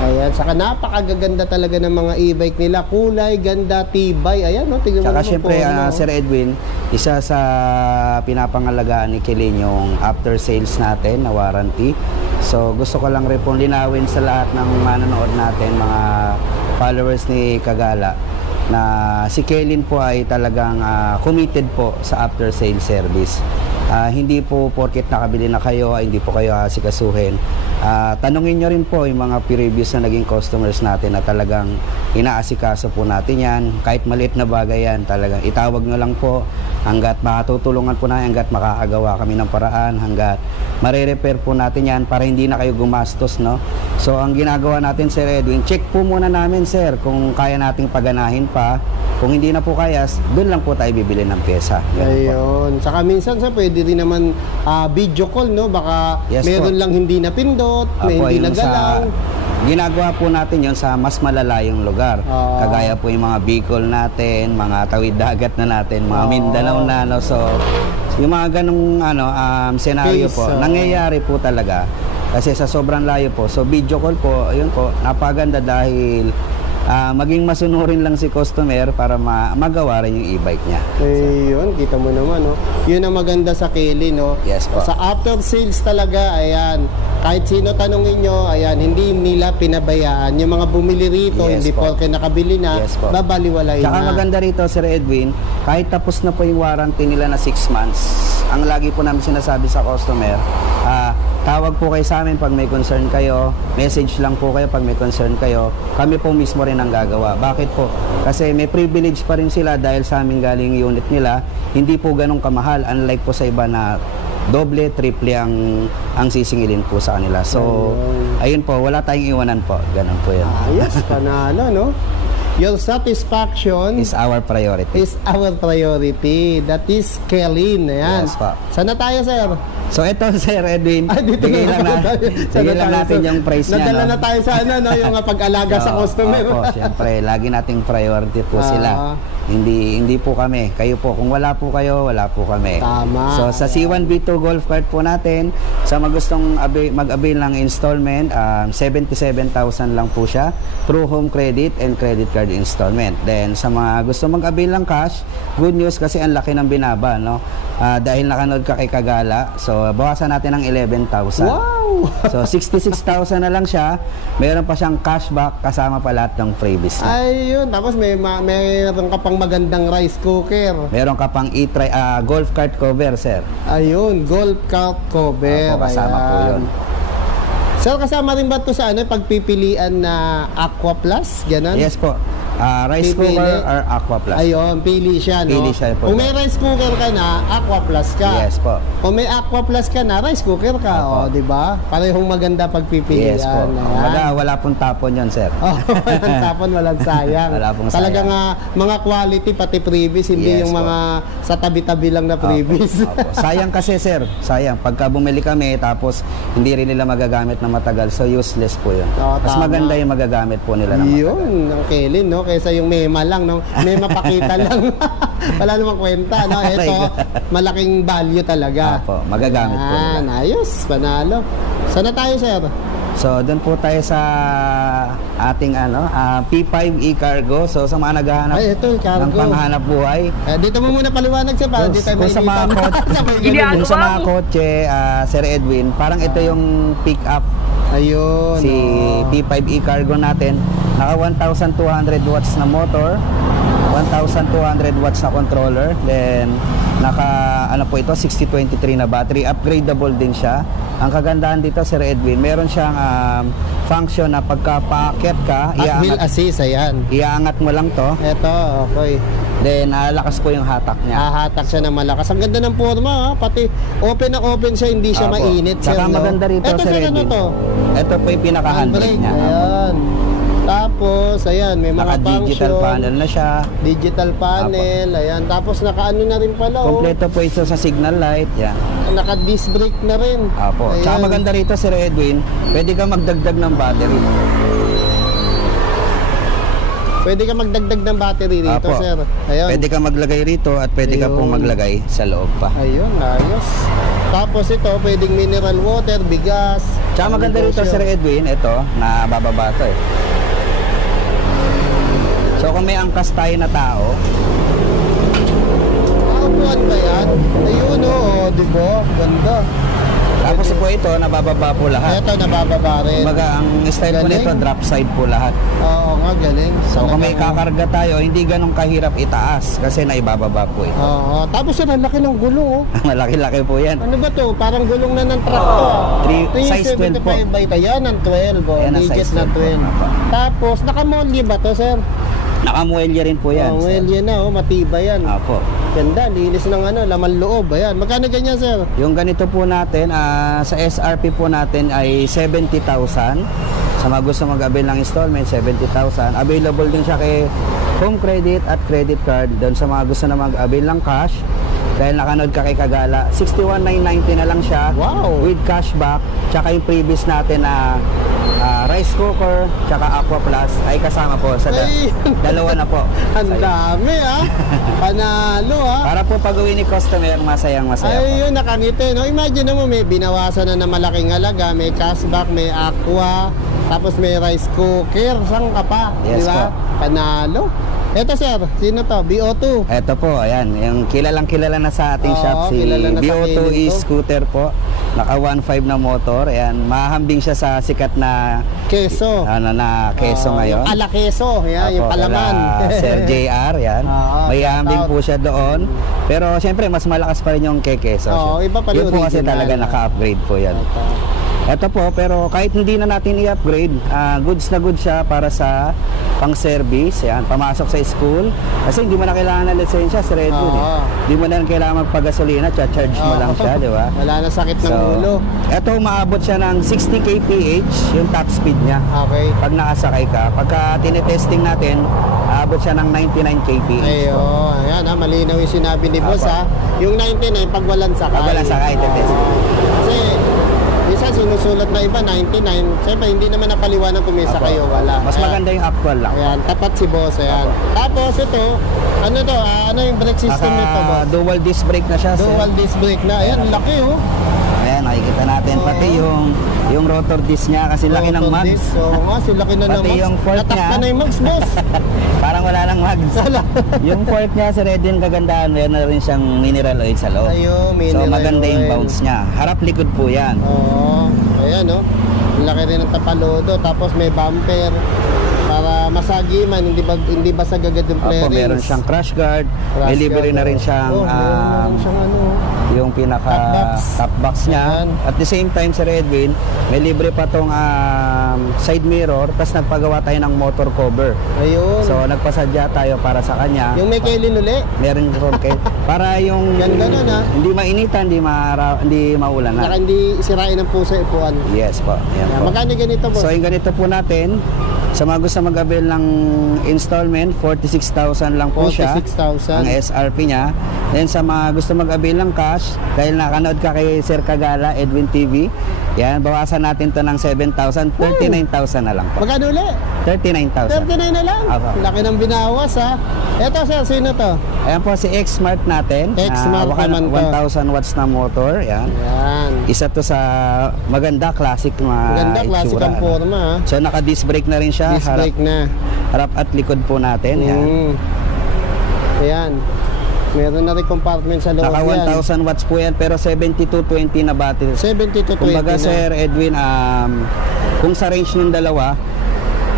Ayan, saka napakagaganda talaga ng mga e-bike nila. Kulay, ganda, tibay. Ayan, no? Tignan mo Saka naman syempre, po, no? Sir Edwin, isa sa pinapangalagaan ni Kilin yung after sales natin na warranty. So gusto ko lang rin pong linawin sa lahat ng manonood natin, mga followers ni Kagala, na si Kilin po ay talagang committed po sa after sales service. Hindi po porket nakabili na kayo ay hindi po kayo asikasuhin. Tanungin nyo rin po yung mga previous na naging customers natin na talagang inaasikaso po natin yan. Kahit maliit na bagay yan, talagang itawag nyo lang po hanggat makatutulungan po natin, hanggat makakagawa kami ng paraan, hanggat marirepair po natin yan para hindi na kayo gumastos, no? So ang ginagawa natin, Sir Edwin, check po muna namin, sir, kung kaya nating paganahin pa. Kung hindi na po kaya, doon lang po tayo bibili ng pyesa. Ganun po. Ayun. Saka minsan sa pwede rin naman video call, no? Baka Yes, meron po. lang hindi napindot, may Apo, hindi yung nagalaw. ginagawa po natin yon sa mas malalayong lugar. Kagaya po yung mga Bicol natin, mga tawid dagat na natin, mga Mindanao na, no? So, yung mga ganong senaryo Case, po, nangyayari po talaga. Kasi sa sobrang layo po. So, video call po, ayun po, napaganda dahil maging masunurin lang si customer para magawa rin yung e-bike niya. Ayun, kita mo naman, no? Yun ang maganda sa Kaylin, no? Yes po. Sa after sales talaga, ayan, kahit sino tanungin nyo, ayan, hindi nila pinabayaan. Yung mga bumili rito, Yes hindi po. porke nakabili na, Yes po. babaliwalay Tsaka na. maganda rito, Sir Edwin, kahit tapos na po yung warranty nila na 6 months, ang lagi po namin sinasabi sa customer, tawag po kayo sa amin pag may concern kayo, message lang po kayo pag may concern kayo, kami po mismo rin ang gagawa. Bakit po? Kasi may privilege pa rin sila dahil sa amin galing yung unit nila, hindi po ganong kamahal, unlike po sa iba na doble, triple ang sisingilin po sa kanila. So, ayun po, wala tayong iwanan po. Ganon po yun. Ayos, panalo, no? Your satisfaction Is our priority. is our priority. That is Kaylin. Ayan. Yes, pa. Sana tayo, sir? So ito, Sir Edwin, Dito bigay lang, bigay lang natin yung price niya. Nadala No? na tayo sa ano, no? Yung pag-alaga sa customer. Opo, siyempre, lagi nating priority po sila. Hindi po kami. Kayo po. Kung wala po kayo, wala po kami. Tama. So sa C1B2 Golf Cart po natin, sa mga gustong mag-avail ng installment, 77,000 lang po siya through home credit and credit card installment. Then sa mga gustong mag-avail ng cash, good news kasi ang laki ng binaba, no? Dahil nakanood ka kay Kagala, so bawasan natin ng 11,000. Wow! So 66,000 na lang siya. Meron pa siyang cashback kasama pa lahat ng freebies niya. Ayun. Tapos mayroon ka pang magandang rice cooker. Meron ka pang golf cart cover, sir. Ayun. Golf cart cover. Opo, kasama po Ayan. yun. Sir, kasama rin ba ito sa pagpipilian na Aqua Plus? Ganon? Yes po. Rice Pipili. cooker or Aqua Plus. Ayun, pili siya, no? Pili siya po. Kung may rice cooker ka na, Aqua Plus ka. Yes po. Kung may Aqua Plus ka na, rice cooker ka. Opo. O, di ba? Parehong maganda pagpipilian. Yes po. Wala pong tapon yun, sir. Oh, walang tapon, walang sayang. Wala pong sayang. Talagang mga quality, pati freebies, hindi Yes yung po. mga sa tabi-tabi lang na freebies. Opo. Sayang kasi, sir. Sayang. Pagka bumili kami, tapos hindi rin nila magagamit na matagal. So, useless po yun. Oo, Mas tama. maganda yung magagamit po nila na matagal. Yun, ang Kaylin, no? Kaysa yung mema lang, no? Mema pakita lang. Wala namang kwenta, no? Ito, malaking value talaga. Opo, magagamit po nila. Ayos, panalo. Sana tayo, sir? So, doon po tayo sa ating P5 e-cargo. So, sa mga naghahanap Ay, ito, cargo. ng panghanap buhay. Dito mo muna paliwanag siya para di tayo Kung sa mga mainitan. kung sa mga kotse, Sir Edwin, parang ito yung pick-up. Ayun. Si P5 e-cargo natin. Naka 1,200 watts na motor, 1,200 watts na controller, then naka po ito 6023 na battery, upgradable din siya. Ang kagandahan dito, Sir Edwin, meron siyang function na pagka paakyat ka, At wheel assist, ayan. iaangat mo lang to. Ito, okay. Then lakas po yung hatak niya. Hahatak siya ng malakas. Ang ganda ng forma, ha? Pati open na open siya, hindi siya Apo. mainit. Saka no? maganda rito, Ito, Sir sir, ano Edwin. to? Ito po yung pinaka-handbrake Handbrake, niya. ayan. Tapos, ayan, may mga Naka-digital function. panel na siya. Digital panel, ayan. Tapos naka-ano na rin pala, oh. Kompleto po ito sa signal light. Yan. Naka-disc brake na rin. Apo. Ayan. Tsaka maganda rito, Sir Edwin, pwede ka magdagdag ng battery. Pwede ka magdagdag ng battery rito, Apo. sir. Ayun. Pwede ka maglagay rito at pwede ka Ayun. pong maglagay sa loob pa. Ayun, ayos. Tapos ito, pwedeng mineral water, bigas. Tsaka maganda rito, negosyo. Sir Edwin, ito, na bababa to eh. So kung may angkas tayo na tao, Upuan ba yan? Ayun, oh, di ba? Ganda. tapos po ito, nabababa po lahat. Ito, nabababa rin. Kumbaga, ang style po Galing. nito, drop side po lahat. Oo nga, galing. So kung may Talagang- kakarga tayo, hindi ganun kahirap itaas kasi naibababa po ito. Oo. Tapos yun, ang laki ng gulong, oh. Malaki-laki po yan. Ano ba to? Parang gulong na ng truck to, ah. Three- Ito yung size 12 po. 75 by yan, ang 12, oh. Yan ang Digit size na 12 po. 12. Tapos, nakamolye ba to, sir? Nakamuelya rin po yan. Oh, well, sir. yan na, oh. Matibay yan. Apo. Ganda, linis ng ano, laman loob. Ayan. Magkano ganyan, sir? Yung ganito po natin, sa SRP po natin ay 70,000. Sa mga gusto mag-avail ng installment, 70,000. Available din siya kay home credit at credit card. Doon sa mga gusto na mag-avail ng cash, dahil nakanood ka kay Kagala, 61,990 na lang siya. Wow. With cashback. Tsaka yung previous natin na rice cooker, tsaka Aqua Plus ay kasama po sa Ay. dalawa na po. Ang dami, ah. Panalo, ah. Para po pag-uwi ni customer, masayang-masaya po. Ayun, nakangiti, no? Imagine mo, may binawasan na malaking halaga, may cashback, may aqua, tapos may rice cooker, saan ka pa? Yes Di ba? po. Panalo. Eto, sir, sino to? BO2. Ito po, ayan, yung kilalang-kilala na sa ating Oo, shop, si kilala na sa BO2 kilid to. e-scooter po. Naka 1.5 na motor, ayan, mahambing siya sa sikat na Keso. keso ngayon. Yung ala keso, yan, yung Apo, palaman. kala Sir JR, yan. Oo, May shout hambing out. po siya doon. Pero siyempre, mas malakas pa rin yung kekeso. Oo, iba pa rin Yun po kasi original. talaga naka-upgrade po yan. Ito po, pero kahit hindi na natin i-upgrade, goods na goods siya para sa pang-service, yan, pamasok sa school. Kasi hindi mo na kailangan ng lisensya, Sir Edwin. Oo. Hindi mo na kailangan magpagasolina, charge mo lang siya, di ba? Wala na sakit ng ulo. Ito, umaabot siya ng 60 kph, yung top speed niya. Okay. Pag nakasakay ka, pagka tinetesting natin, aabot siya ng 99 kph. Ayun, ayan ha, malinaw yung sinabi ni boss Apo. ha. Yung 99 pag walang sakay. Pag walang sakay, tetest. Kasi, isa sinusulat na iba, 99. Siyempre, hindi naman napaliwanag kung may Apo. sakay o wala. Mas Ayan. maganda yung actual lang. Ayan, tapat si boss, ayan. Tapos ito, ano to, ano yung brake system nito, boss? Dual disc brake na siya, sir. Dual disc brake na. Ayan, laki oh. Ayan, nakikita natin. Oo. Pati yung rotor disc niya kasi laki ng Rotor mags. disc. Oo nga, si laki na Pati ng mags. yung fork Natakpan niya. na yung mags, boss. Parang wala lang mags. Yung fork niya, Sir Edwin, kagandahan. Meron na rin siyang mineral oil sa loob. Ayun, So mineral maganda yung oil. bounce niya. Harap likod po yan. Oo, ayan oh. Laki rin ng tapalodo, tapos may bumper para masagiman, hindi basag agad yung Opo, flarings. meron siyang crash guard. May Crash libre guard, na rin oh. siyang Oh, meron na rin siyang ano. yung pinaka Top box. top box niya. Ayan. At the same time, Sir Edwin, may libre pa tong side mirror, tapos nagpagawa tayo ng motor cover. Ayun. So nagpasadya tayo para sa kanya. yung may kailin uli. Meron ron kay para yung Yan ganun, ha? hindi mainitan, hindi maulan Saka na. hindi sirain ng puso upuan. Yes po. Yan Ayan, po. magkano ganito, boss? So yung ganito po natin, sa mga gusto mag-avail ng installment, 46,000 lang po siya. 46,000. Ang SRP niya. Then sa mga gusto mag-avail ng cash, dahil nakanood ka kay Sir Kagala, Edwin TV, yan, bawasan natin to ng 7,000, 39,000 na lang po. Magkano uli? 39,000. 39 na lang. Apo. Laki ng binawas, ha? Eto, sir, sino to? Ayan po si X-Smart natin. X-Smart naman to. 1,000 watts na motor. Yan. Yan. Isa to sa maganda, classic na Ganda, classic itsura, ang ano. forma, ha? So naka-disc brake na rin siya. Disc brake na. Harap at likod po natin. Yan. Ayan. Meron na rin compartment sa loob Naka yan. 1,000 watts po yan pero 7220 na battery. 70 to 20 Kumbaga na. Sir Edwin, kung sa range ng dalawa,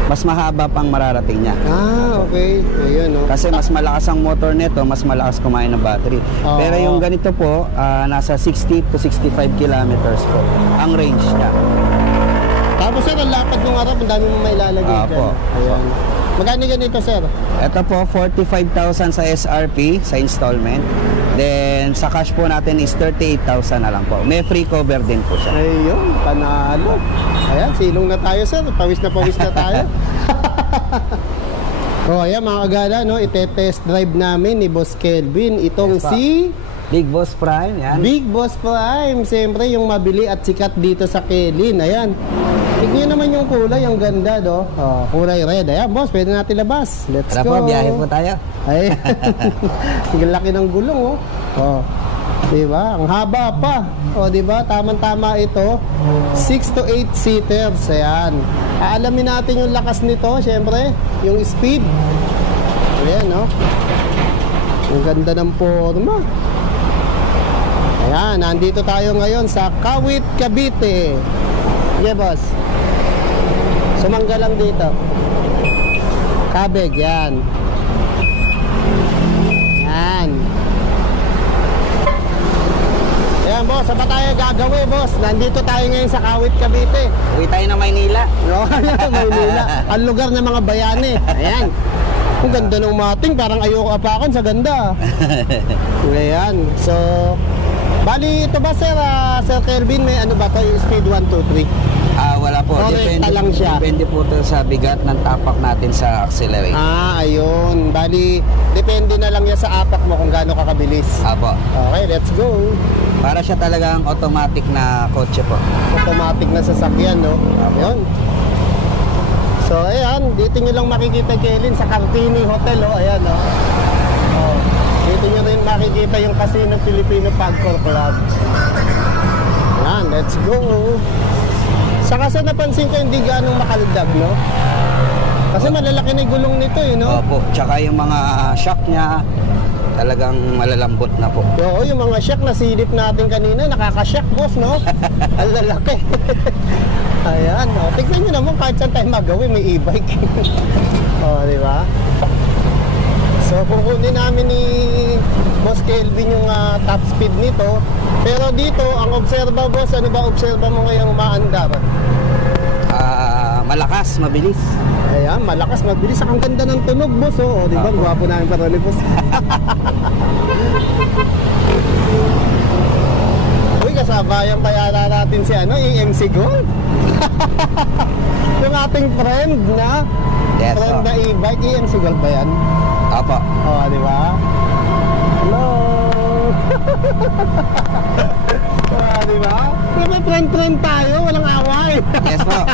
mas mahaba pang mararating niya. Ah, okay. Ayun, no? Kasi mas malakas ang motor nito, mas malakas kumain ng battery. Oo. Pero yung ganito po, nasa 60 to 65 kilometers po ang range niya. Tapos sir, ang lapad ng harap, ang dami mo mailalagay Apo. dyan. Ayan. Magkano ganito, sir? Ito po, 45,000 sa SRP, sa installment. Then, sa cash po natin is 38,000 na lang po. May free cover din po siya. Ayun, panalo. Ayan, silong na tayo, sir. Pawis na tayo. Oh, ayan mga kagala, no? Ite-test drive namin ni Boss Kelvin. Itong Yes, pa. si Big Boss Prime, yan. Big Boss Prime. Siyempre, yung mabili at sikat dito sa Kelin. Ayan. Tignan naman yung kulay. Ang ganda, no? Oh, kulay red. Ayan, boss. Pwede natin labas. Let's Tara go. po, biyahe po tayo. Ay, ang laki ng gulong, oh. Oh. Diba? Ang haba pa. O, diba? Tamang-tama ito. 6 to 8 seaters. Ayan. Aalamin natin yung lakas nito, syempre. Yung speed. Ayan, no? Ang ganda ng forma. Ayan, nandito tayo ngayon sa Kawit, Cavite. Okay, boss. Sumangga lang dito. Kabeg, yan. Yan. Ayan, boss. Saan ba tayo gagawin, boss? Nandito tayo ngayon sa Kawit, Cavite. Uwi tayo ng Maynila. No, Maynila. Ang lugar ng mga bayani. Ayan. Ang ganda ng mating. Parang ayoko apakan sa ganda. Ayan. So, bali ito ba, sir? Sir Kelvin, may ano ba ito? Yung speed 1, 2, 3? Wala po. Rekta lang siya. Depende po ito sa bigat ng tapak natin sa accelerator. Ayun. Bali, depende na lang yan sa apak mo kung gaano kakabilis. Apo. Okay, let's go. Para siya talagang automatic na kotse po. Automatic na sasakyan, no? Ayun. So, ayan. Dito nyo lang makikita, Kelin, sa Cartini Hotel, oh. Ayan, oh. Oh. Dito nyo rin makikita yung Casino Filipino Pagcor Club. Ayan, let's go. Saka sa napansin ko, hindi ganong makaldag, no? Kasi malalaki na yung gulong nito, eh, no? Opo. Tsaka yung mga shock niya, talagang malalambot na po. Oo, yung mga shock na silip natin kanina, nakaka-shock, boss, no? Ang lalaki. Ayan, no? Tignan nyo naman kahit saan tayo magawin, may e-bike. Oo, di ba? So, kukunin namin ni Boss Kelvin yung top speed nito. Pero dito, ang obserba, boss, ano ba obserba mo ngayong umaandar? Malakas, mabilis. Ayan, malakas, mabilis. Ang ganda ng tunog, boss, oh. Di ba? Ang gwapo namin paroli, boss. Uy, kasabayan kaya natin si EMC Gold. Yung ating friend na Yes, friend na e-bike, EMC Gold ba yan? Opo. Oh, di ba? Hello. Di ba? Diba friend tayo, walang away. Yes po.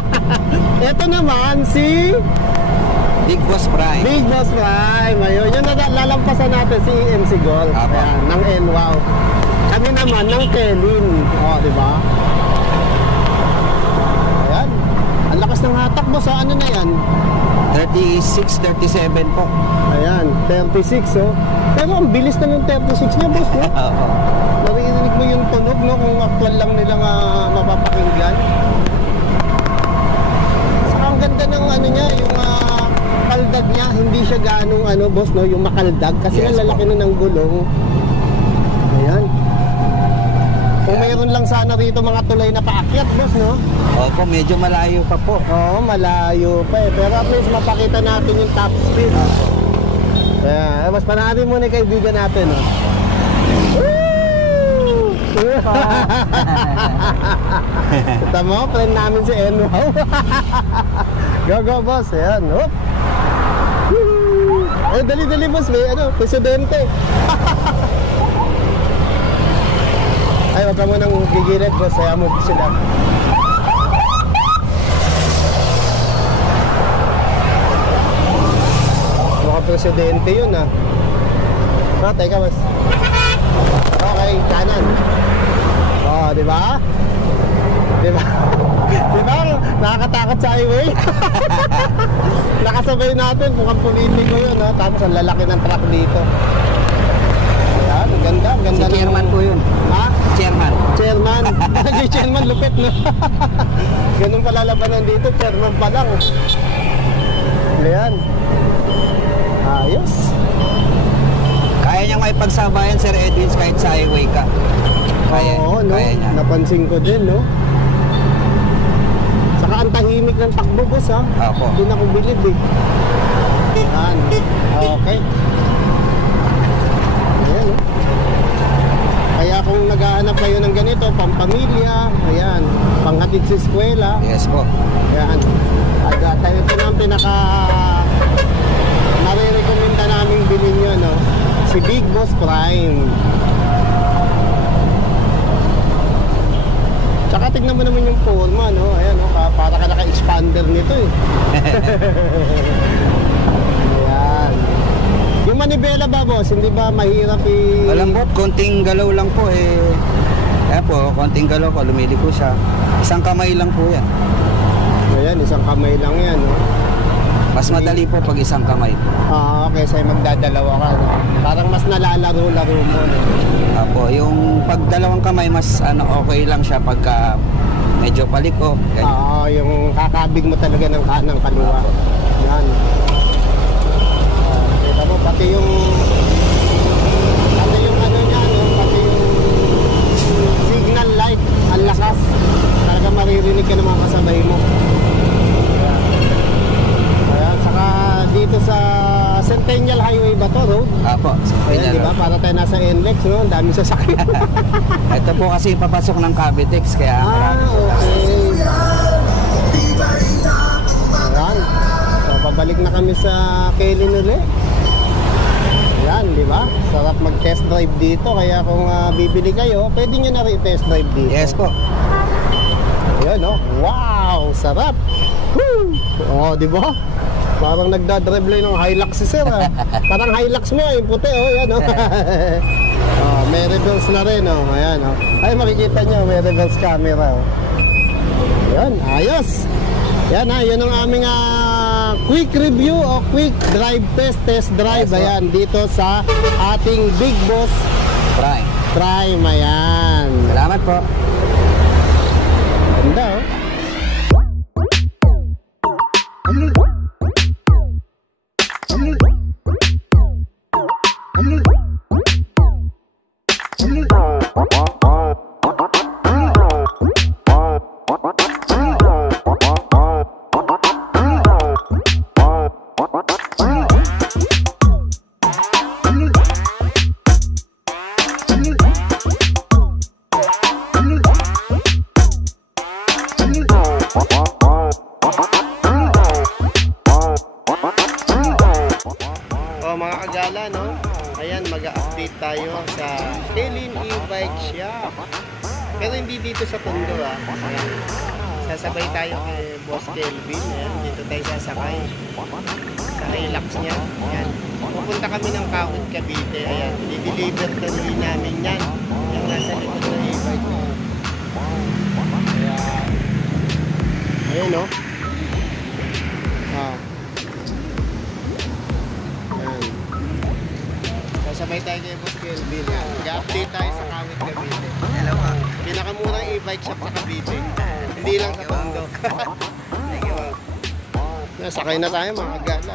Ito naman si Big Boss Prime. Big Boss Prime. Ayun, yun lalampasan natin si EMC Gold. Apo. Ayan, ng NWOW. Kami naman ng Kelin. Oh, di ba? Ayan. Ang lakas ng hatak, boss. Ano na yan? 36, 37 po. Ayan, 36, oh. Pero ang bilis na ng 36 niya, boss, no? Opo. Naririnig mo yung tunog, no? Kung actual lang nilang mapapakinggan. Saka ang ganda ng ano niya, yung kaldag niya, hindi siya ganong boss, no? Yung makaldag. Kasi Yes, ang lalaki na ng gulong. Ayan. Kung mayroon lang sana rito mga tulay na paakyat, boss, no? Opo, medyo malayo pa po. Oo, malayo pa eh. Pero at least mapakita natin yung top speed. Kaya, mas panarin muna yung kaibigan natin, no? Kita mo, friend namin si NWOW. Go, boss. Ayan, hop. Eh, dali, boss. May presidente. Ay, wag ka mo nang gigilid, boss. Kaya mo sila. Mukhang presidente yun, ah. Teka, boss. Okay, kanan. Oh, di ba? Di ba? Di ba? Nakakatakot sa highway. Nakasabay natin, mukhang politiko yun, no? Tapos ang lalaki ng truck dito. Ayan, ang ganda, ang ganda. Si chairman po yun. Ha? Chairman. Chairman. Si chairman, lupit, no? Ganun pala labanan dito, chairman pa lang. Ayan. Ayos. Kaya niyang may pagsabayan, Sir Edwin, kahit sa highway ka. Kaya, Oo, no? kaya niya. Napansin ko din, no? Saka ang tahimik ng takbo, boss, ha? Opo. Hindi na ko bilib, eh. Yan. Okay. Ayan. Kaya kung naghahanap kayo ng ganito, pampamilya, ayan, panghatid sa eskwela, Yes po. ayan. At tayo ito na ang pinaka nare-recommenda naming bilhin nyo, no? Si Big Boss Prime. Tsaka tignan mo naman yung forma, no? Ayan, no? Para ka naka-expander nito, eh. Ayan. Yung manibela ba, boss? Hindi ba mahirap Malambot, konting galaw lang po eh. Ayan po, konting galaw ko, lumiliko siya. Isang kamay lang po yan. Ayan, isang kamay lang yan, no? Mas madali po pag isang kamay po. Okay, sa'yo magdadalawa ka, no? Parang mas nalalaro-laro mo, no? Apo, yung pag dalawang kamay, mas okay lang siya pagka medyo paliko. Ganyan. Yung kakabig mo talaga ng kanang kaliwa. Yan. Kita mo, pati yung ano niya, no? Pati yung signal light, ang lakas. Talaga maririnig ka ng mga kasabay mo. Ayan, saka dito sa Centennial Highway ba to, road? Apo, Ayan, di ba? Para tayo nasa NLEX, no? Ang daming sasakyan. Ito po kasi papasok ng Cavitex, kaya marami po. Okay. Ayan. So, pabalik na kami sa Kelin ulit. Ayan, di ba? Sarap mag-test drive dito. Kaya kung bibili kayo, pwede nyo na rin test drive dito. Yes po. Ayan, no? Wow! Sarap! Woo! Oh, di ba? Parang nagdadrive lang ng Hilux si sir, ah. Parang Hilux mo, yung puti, oh. Ayan, oh. Oh, may reverse na rin, oh. Ayan, oh. Ay, makikita nyo, may reverse camera, oh. Ayan, ayos! Yan, ha. Yun ang aming quick review o quick drive test drive. Yes, ayan, dito sa ating Big Boss Prime. Prime. Ayan. Salamat po. Ganda, oh. Mga kagala, no? Ayan, mag-update tayo sa Kelin e-bike shop. Pero hindi dito sa Tondo, ah. Ayan. Sasabay tayo kay Boss Kelvin. Ayan, dito tayo sasakay. Sa Hilux niya. Ayan. Pupunta kami ng Kawit, Cavite. Ayan. I-deliver tuloy namin yan. Yung nasa likod ng e-bike mo. Ayan. Ayan, no? Sabay tayo kay Boss Kelvin. Mag-update tayo sa Kawit, Cavite. Hello po. Pinakamurang e-bike shop sa Cavite. Hindi lang sa Tondo. Thank you po. Nasakay na tayo mga kagala.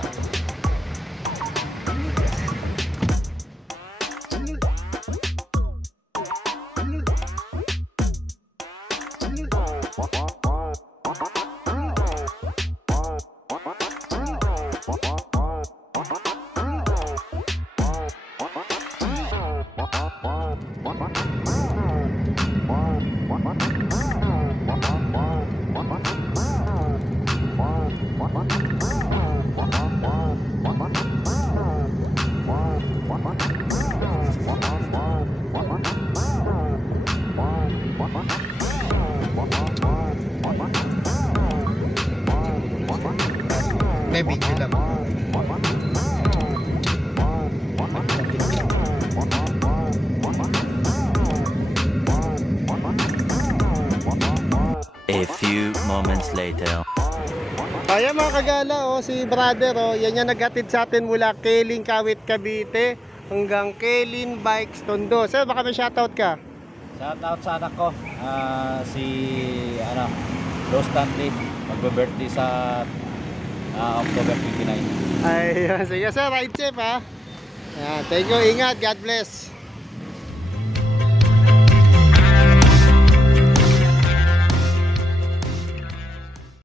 May video lang. A few moments later. Kaya mga kagala, oh, si brother, oh, yan yung naghatid sa atin mula Kelin, Kawit, Cavite hanggang Kelin Bikes, Tondo. Sir, baka may shoutout ka? Shoutout sa anak ko, si Rose Stanley, magbe-birthday sa October 29. Ayun, sige sir, ride safe, ha. Thank you, ingat, God bless.